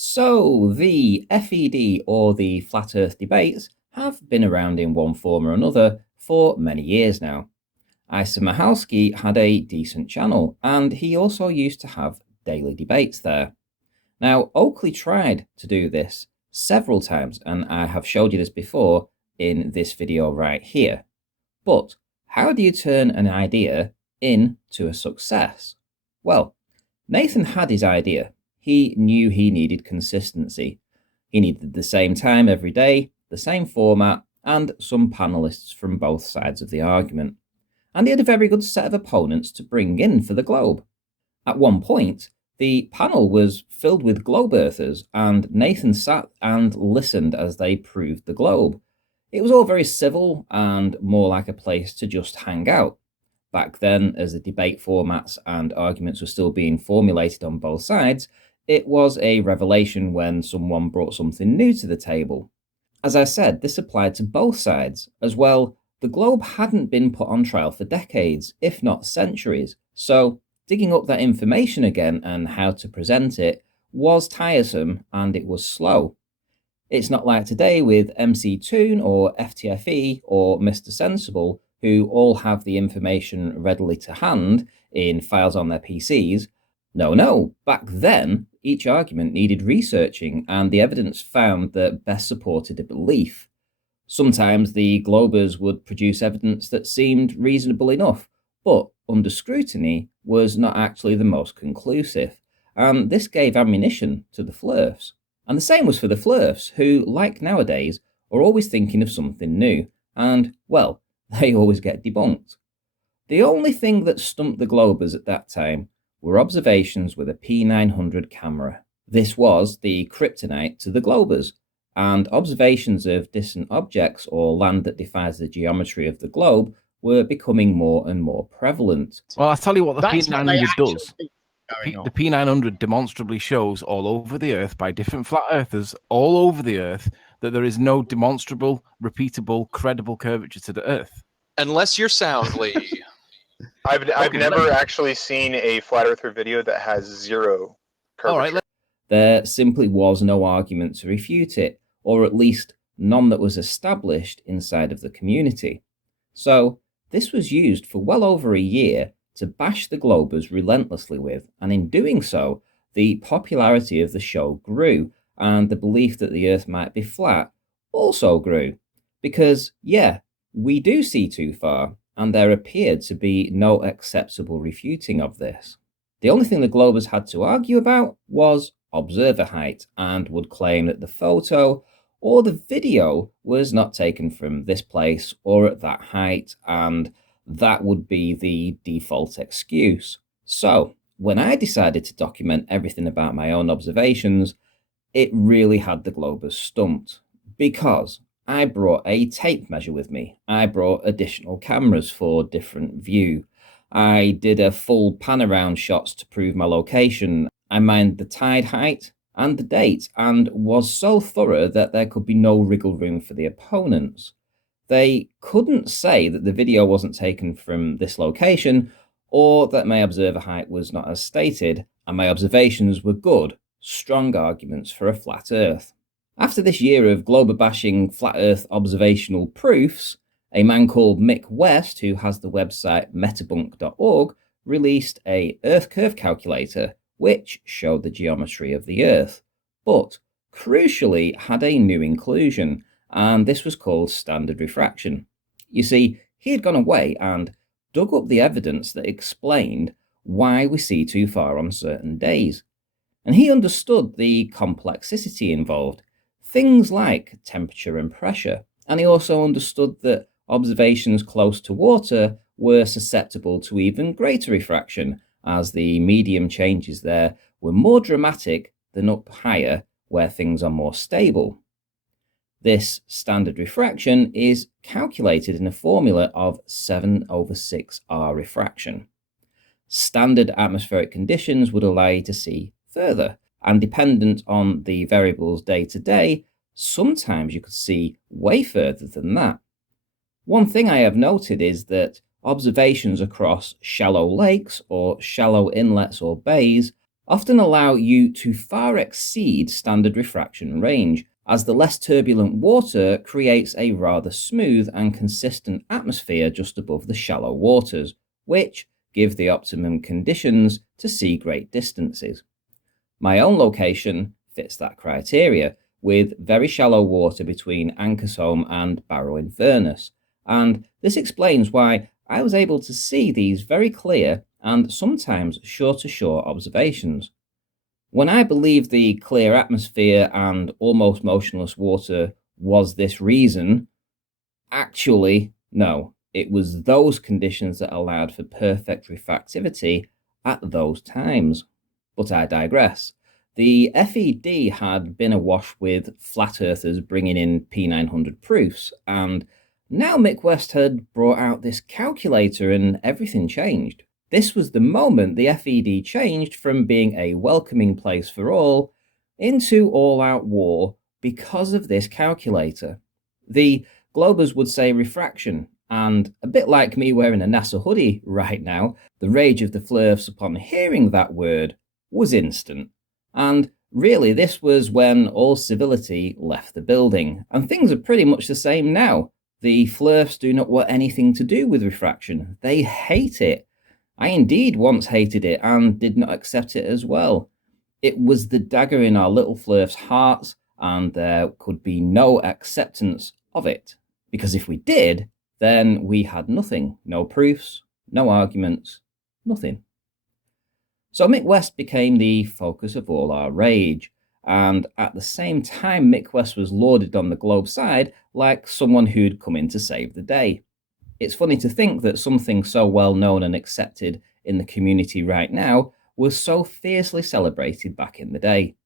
So, the FED or the Flat Earth debates have been around in one form or another for many years now. Isa Mahalski had a decent channel, and he also used to have daily debates there. Now, Oakley tried to do this several times, and I have showed you this before in this video right here. But how do you turn an idea into a success? Well, Nathan had his idea. He knew he needed consistency. He needed the same time every day, the same format, and some panelists from both sides of the argument. And he had a very good set of opponents to bring in for the Globe. At one point, the panel was filled with globe earthers, and Nathan sat and listened as they proved the globe. It was all very civil and more like a place to just hang out. Back then, as the debate formats and arguments were still being formulated on both sides, it was a revelation when someone brought something new to the table. As I said, this applied to both sides. As well, the globe hadn't been put on trial for decades, if not centuries, so digging up that information again and how to present it was tiresome and it was slow. It's not like today with MC Toon or FTFE or Mr. Sensible, who all have the information readily to hand in files on their PCs. No, back then, each argument needed researching, and the evidence found that best supported a belief. Sometimes the Globers would produce evidence that seemed reasonable enough, but under scrutiny was not actually the most conclusive, and this gave ammunition to the flirfs. And the same was for the flirfs, who, like nowadays, are always thinking of something new, and, well, they always get debunked. The only thing that stumped the Globers at that time were observations with a P900 camera. This was the kryptonite to the Globers, and observations of distant objects or land that defies the geometry of the globe were becoming more and more prevalent. Well, I'll tell you what the P900 does. The P900 demonstrably shows all over the Earth by different flat earthers all over the Earth that there is no demonstrable, repeatable, credible curvature to the Earth. Unless you're Soundly. I've never actually seen a flat earther video that has zero curvature. All right, there simply was no argument to refute it, or at least none that was established inside of the community. So this was used for well over a year to bash the Globers relentlessly with, and in doing so, the popularity of the show grew, and the belief that the Earth might be flat also grew. Because, yeah, we do see too far, and there appeared to be no acceptable refuting of this. The only thing the Globers had to argue about was observer height, and would claim that the photo or the video was not taken from this place or at that height, and that would be the default excuse. So, when I decided to document everything about my own observations, it really had the Globers stumped, because I brought a tape measure with me. I brought additional cameras for different view. I did a full pan around shots to prove my location. I mined the tide height and the date, and was so thorough that there could be no wriggle room for the opponents. They couldn't say that the video wasn't taken from this location, or that my observer height was not as stated, and my observations were good, strong arguments for a flat Earth. After this year of Glober bashing flat Earth observational proofs, a man called Mick West, who has the website metabunk.org, released a Earth curve calculator, which showed the geometry of the Earth, but crucially had a new inclusion, and this was called standard refraction. You see, he had gone away and dug up the evidence that explained why we see too far on certain days. And he understood the complexity involved, things like temperature and pressure, and he also understood that observations close to water were susceptible to even greater refraction, as the medium changes there were more dramatic than up higher where things are more stable. This standard refraction is calculated in a formula of 7/6R refraction. Standard atmospheric conditions would allow you to see further, and dependent on the variables day to day, sometimes you could see way further than that. One thing I have noted is that observations across shallow lakes or shallow inlets or bays often allow you to far exceed standard refraction range, as the less turbulent water creates a rather smooth and consistent atmosphere just above the shallow waters, which give the optimum conditions to see great distances. My own location fits that criteria, with very shallow water between Ankersholm and Barrow-in-Furness, and this explains why I was able to see these very clear and sometimes shore-to-shore observations. When I believed the clear atmosphere and almost motionless water was this reason, actually, no, it was those conditions that allowed for perfect refractivity at those times. But I digress. The FED had been awash with flat earthers bringing in P900 proofs, and now Mick West had brought out this calculator and everything changed. This was the moment the FED changed from being a welcoming place for all into all-out war because of this calculator. The Globers would say refraction, and a bit like me wearing a NASA hoodie right now, the rage of the Flurfs upon hearing that word was instant. And really, this was when all civility left the building, and things are pretty much the same now. The Flurfs do not want anything to do with refraction. They hate it. I indeed once hated it and did not accept it as well. It was the dagger in our little Flurfs' hearts, and there could be no acceptance of it. Because if we did, then we had nothing. No proofs, no arguments, nothing. So Mick West became the focus of all our rage, and at the same time Mick West was lauded on the Globe side like someone who'd come in to save the day. It's funny to think that something so well known and accepted in the community right now was so fiercely celebrated back in the day.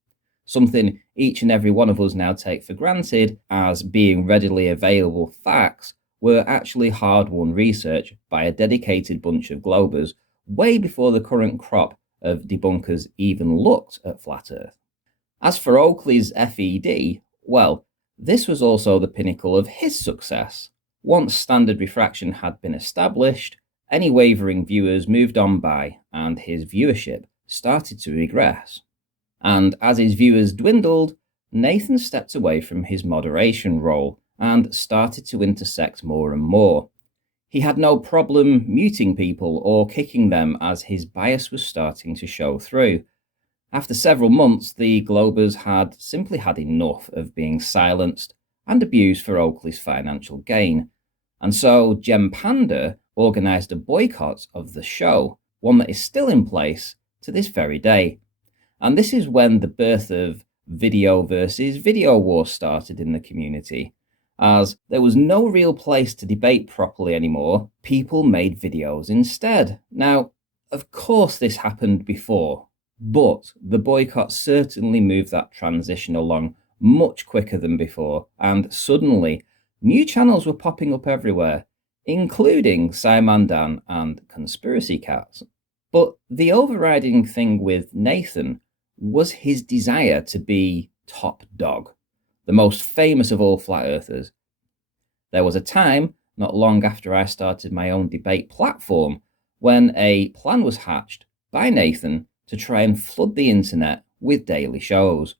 Something each and every one of us now take for granted as being readily available facts were actually hard-won research by a dedicated bunch of Globers way before the current crop of debunkers even looked at flat Earth. As for Oakley's FED, well, this was also the pinnacle of his success. Once standard refraction had been established, any wavering viewers moved on by, and his viewership started to regress. And as his viewers dwindled, Nathan stepped away from his moderation role and started to intersect more and more. He had no problem muting people or kicking them as his bias was starting to show through. After several months, the Globers had simply had enough of being silenced and abused for Oakley's financial gain. And so Gem Panda organised a boycott of the show, one that is still in place to this very day. And this is when the birth of video versus video war started in the community. As there was no real place to debate properly anymore, people made videos instead. Now, of course this happened before, but the boycott certainly moved that transition along much quicker than before, and suddenly new channels were popping up everywhere, including Simon Dan and Conspiracy Cats. But the overriding thing with Nathan was his desire to be top dog, the most famous of all flat earthers. There was a time, not long after I started my own debate platform, when a plan was hatched by Nathan to try and flood the internet with daily shows.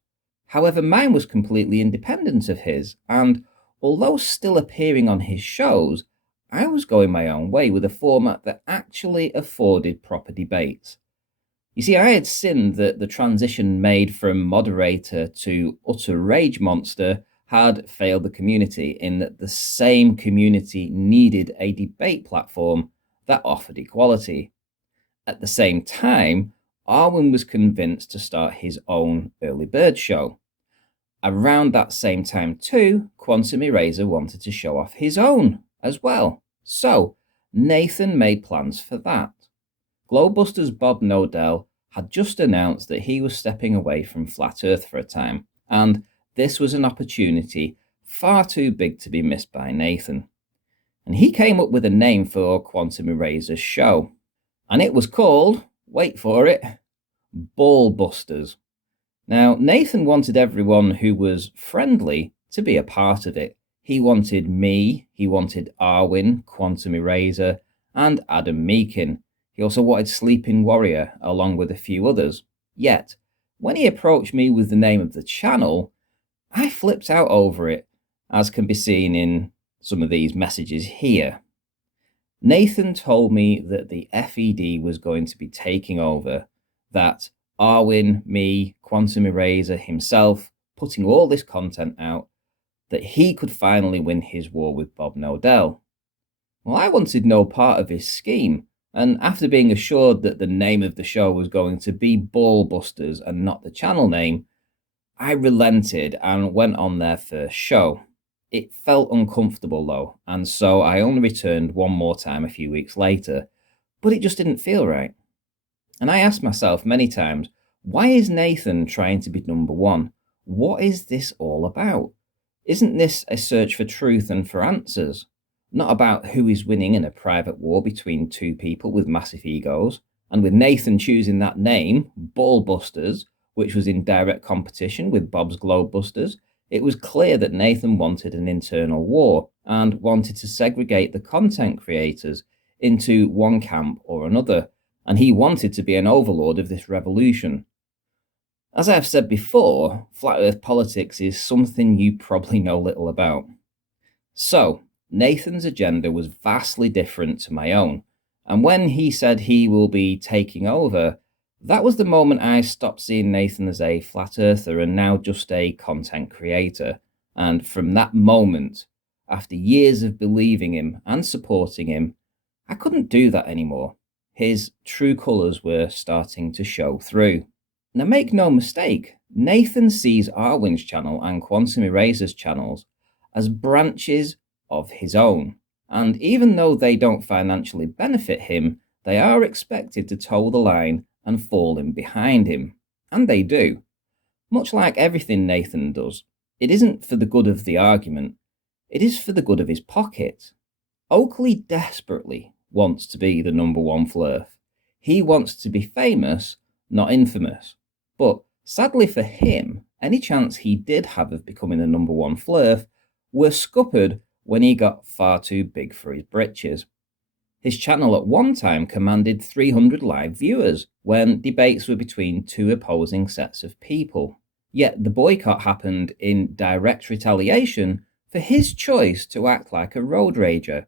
However, mine was completely independent of his, and although still appearing on his shows, I was going my own way with a format that actually afforded proper debates. You see, I had seen that the transition made from moderator to utter rage monster had failed the community, in that the same community needed a debate platform that offered equality. At the same time, Arwen was convinced to start his own early bird show. Around that same time too, Quantum Eraser wanted to show off his own as well. So Nathan made plans for that. Globebusters Bob Nodell had just announced that he was stepping away from Flat Earth for a time, and this was an opportunity far too big to be missed by Nathan. And he came up with a name for Quantum Eraser's show, and it was called, wait for it, Ballbusters. Now, Nathan wanted everyone who was friendly to be a part of it. He wanted me, he wanted Arwen, Quantum Eraser, and Adam Meakin. He also wanted Sleeping Warrior, along with a few others. Yet, when he approached me with the name of the channel, I flipped out over it, as can be seen in some of these messages here. Nathan told me that the FED was going to be taking over, that Arwin, me, Quantum Eraser himself, putting all this content out, that he could finally win his war with Bob Nodell. Well, I wanted no part of his scheme, and after being assured that the name of the show was going to be Ball Busters and not the channel name, I relented and went on their first show. It felt uncomfortable though, and so I only returned one more time a few weeks later, but it just didn't feel right. And I asked myself many times, why is Nathan trying to be number one? What is this all about? Isn't this a search for truth and for answers? Not about who is winning in a private war between two people with massive egos, and with Nathan choosing that name, Ballbusters, which was in direct competition with Bob's Globebusters, it was clear that Nathan wanted an internal war and wanted to segregate the content creators into one camp or another, and he wanted to be an overlord of this revolution. As I've said before, flat earth politics is something you probably know little about. So, Nathan's agenda was vastly different to my own, and when he said he will be taking over, that was the moment I stopped seeing Nathan as a flat earther and now just a content creator. And from that moment, after years of believing him and supporting him, I couldn't do that anymore. His true colours were starting to show through. Now make no mistake, Nathan sees Arwin's channel and Quantum Eraser's channels as branches of his own. And even though they don't financially benefit him, they are expected to toe the line and fall in behind him. And they do. Much like everything Nathan does, it isn't for the good of the argument, it is for the good of his pocket. Oakley desperately wants to be the number one flirf. He wants to be famous, not infamous. But sadly for him, any chance he did have of becoming the number one flirf were scuppered when he got far too big for his britches. His channel at one time commanded 300 live viewers when debates were between two opposing sets of people. Yet the boycott happened in direct retaliation for his choice to act like a road rager.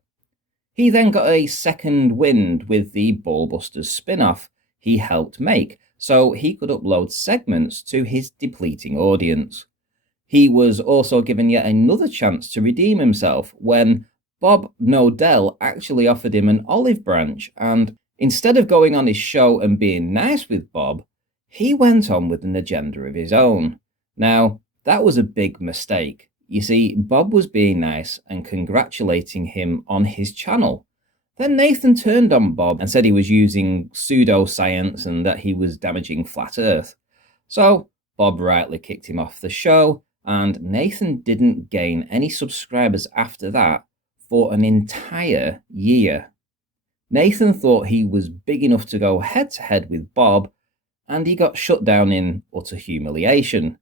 He then got a second wind with the Ballbusters spin-off he helped make, so he could upload segments to his depleting audience. He was also given yet another chance to redeem himself when Bob Nodell actually offered him an olive branch, and instead of going on his show and being nice with Bob, he went on with an agenda of his own. Now, that was a big mistake. You see, Bob was being nice and congratulating him on his channel. Then Nathan turned on Bob and said he was using pseudoscience and that he was damaging flat earth. So Bob rightly kicked him off the show, and Nathan didn't gain any subscribers after that for an entire year. Nathan thought he was big enough to go head-to-head with Bob, and he got shut down in utter humiliation.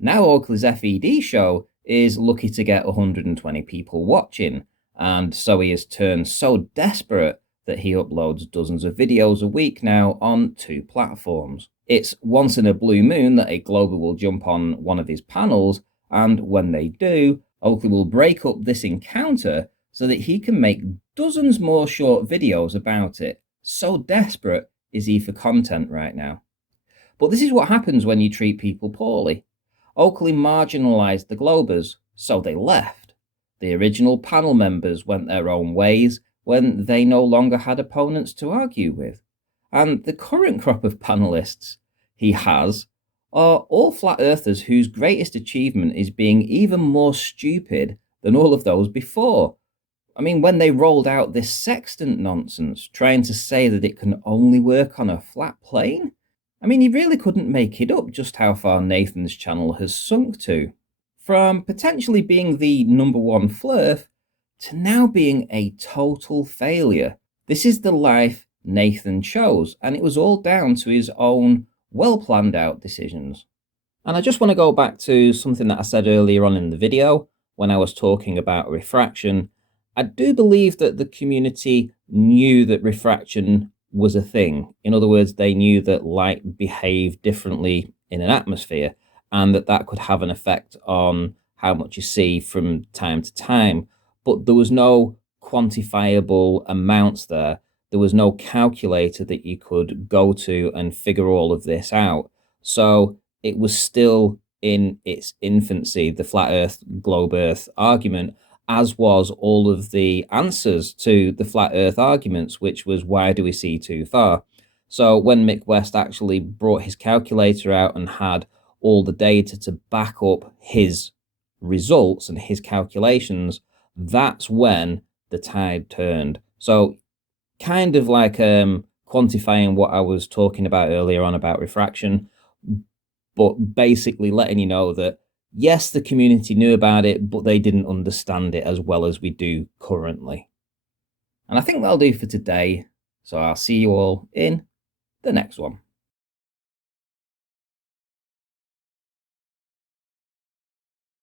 Now Oakley's FED show is lucky to get 120 people watching, and so he has turned so desperate that he uploads dozens of videos a week now on 2 platforms. It's once in a blue moon that a Glober will jump on one of his panels, and when they do, Oakley will break up this encounter so that he can make dozens more short videos about it. So desperate is he for content right now. But this is what happens when you treat people poorly. Oakley marginalised the Globers, so they left. The original panel members went their own ways when they no longer had opponents to argue with. And the current crop of panelists he has are all flat earthers whose greatest achievement is being even more stupid than all of those before. I mean, when they rolled out this sextant nonsense, trying to say that it can only work on a flat plane, I mean, you really couldn't make it up just how far Nathan's channel has sunk to. From potentially being the number one flirf to now being a total failure. This is the life Nathan chose, and it was all down to his own well planned out decisions. And I just want to go back to something that I said earlier on in the video when I was talking about refraction. I do believe that the community knew that refraction was a thing. In other words, they knew that light behaved differently in an atmosphere, and that could have an effect on how much you see from time to time. But there was no quantifiable amounts there. There was no calculator that you could go to and figure all of this out. So it was still in its infancy, the flat Earth, globe Earth argument, as was all of the answers to the flat Earth arguments, which was, why do we see too far? So when Mick West actually brought his calculator out and had all the data to back up his results and his calculations, that's when the tide turned. So kind of like quantifying what I was talking about earlier on about refraction, but basically letting you know that yes, the community knew about it, but they didn't understand it as well as we do currently. And I think that'll do for today. So I'll see you all in the next one.